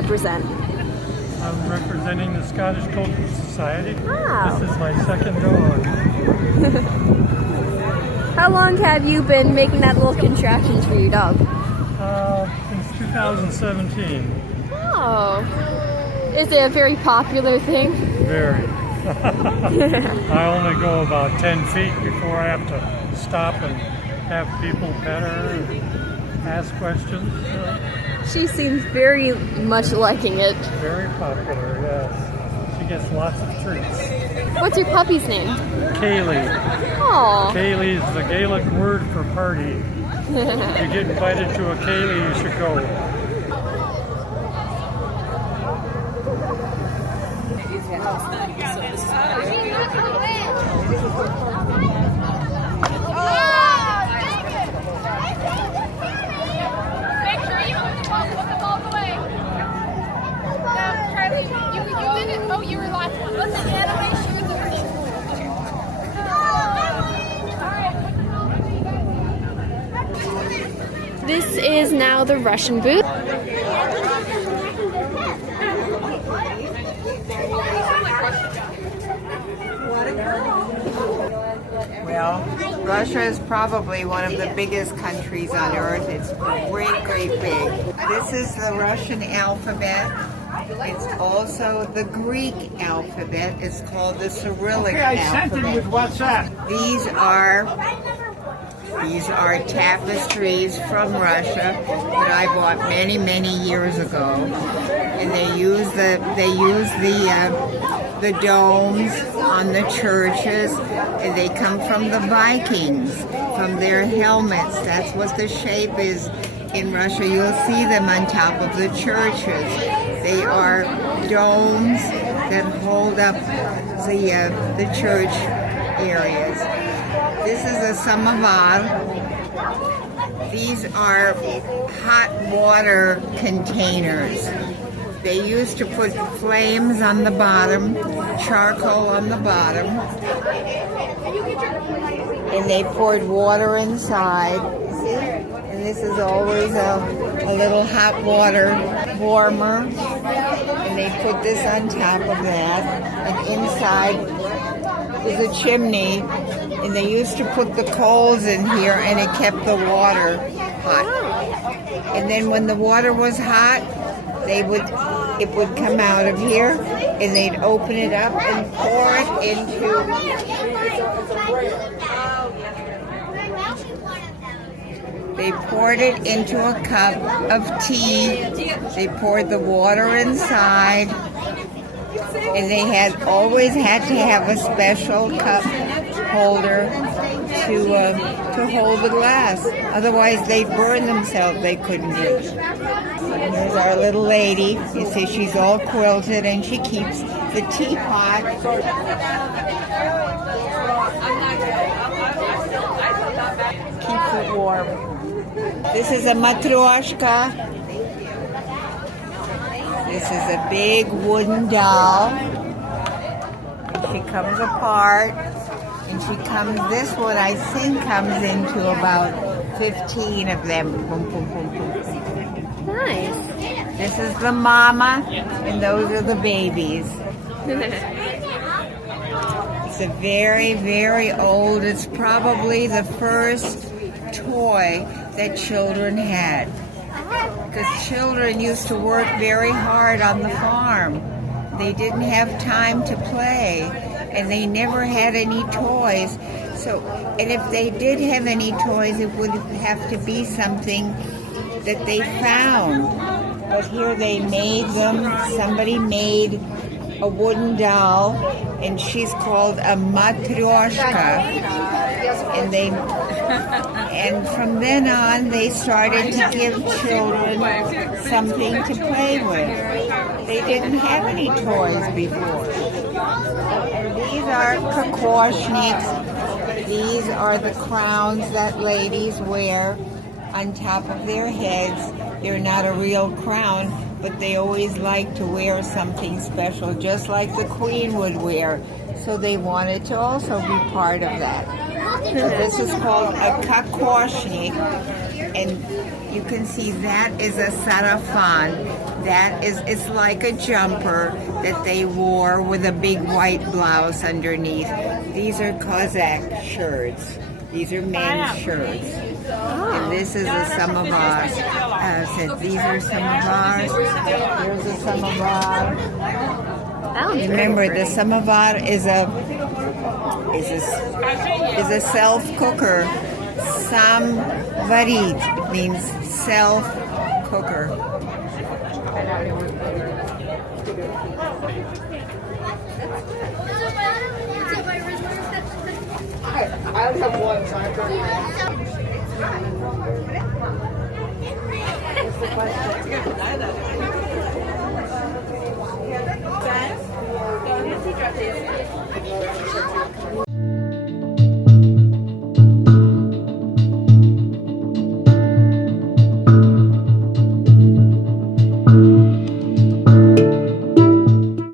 represent? I'm representing the Scottish Cultural Society. Wow. This is my second dog. How long have you been making that little contraptions for your dog? Since 2017. Oh. Is it a very popular thing? Very. I only go about 10 feet before I have to stop and have people pet her and ask questions. She seems very much liking it. Very popular, yes. She gets lots of treats. What's your puppy's name? Kaylee. Aww. Kaylee is the Gaelic word for party. If you get invited to a Kaylee, you should go. Oh, you were last one. Let's make sure that This is now the Russian booth. Well, Russia is probably one of the biggest countries on earth. It's great, great big. This is the Russian alphabet. It's also the Greek alphabet. It's called the Cyrillic alphabet. with WhatsApp. These are tapestries from Russia that I bought many, many years ago, and they use the domes on the churches, and they come from the Vikings, from their helmets. That's what the shape is in Russia. You'll see them on top of the churches. They are domes that hold up the church areas. This is a samovar. These are hot water containers. They used to put flames on the bottom, charcoal on the bottom, and they poured water inside. And this is always a little hot water warmer, and they put this on top of that. And inside is a chimney, and they used to put the coals in here, and it kept the water hot. And then when the water was hot, it would come out of here, and they'd open it up and pour it into. They poured it into a cup of tea. They poured the water inside, and they always had to have a special cup holder to hold the glass. Otherwise, they'd burn themselves. They couldn't do it. And here's our little lady. You see, she's all quilted, and she keeps the teapot. Keeps it warm. This is a matryoshka. This is a big wooden doll. And she comes apart. And this one I think comes into about 15 of them. Boom, boom, boom, boom, boom. Nice. This is the mama, and those are the babies. It's a very, very old, it's probably the first toy that children had. Because children used to work very hard on the farm. They didn't have time to play, and they never had any toys. And if they did have any toys, it would have to be something that they found. But here they made them. Somebody made a wooden doll, and she's called a matryoshka. And from then on, they started to give children something to play with. They didn't have any toys before. And these are kokoshniks. These are the crowns that ladies wear on top of their heads. They're not a real crown, but they always like to wear something special, just like the queen would wear. So they wanted to also be part of that. So this is called a kokoshnik, and you can see that is a sarafan. That is, it's like a jumper that they wore with a big white blouse underneath. These are Cossack shirts. These are men's shirts. And this is a samovar. These are samovars. Here's a samovar. Remember, the samovar is a self cooker. Samvarit means self cooker. I'll have one time for you. What's the question?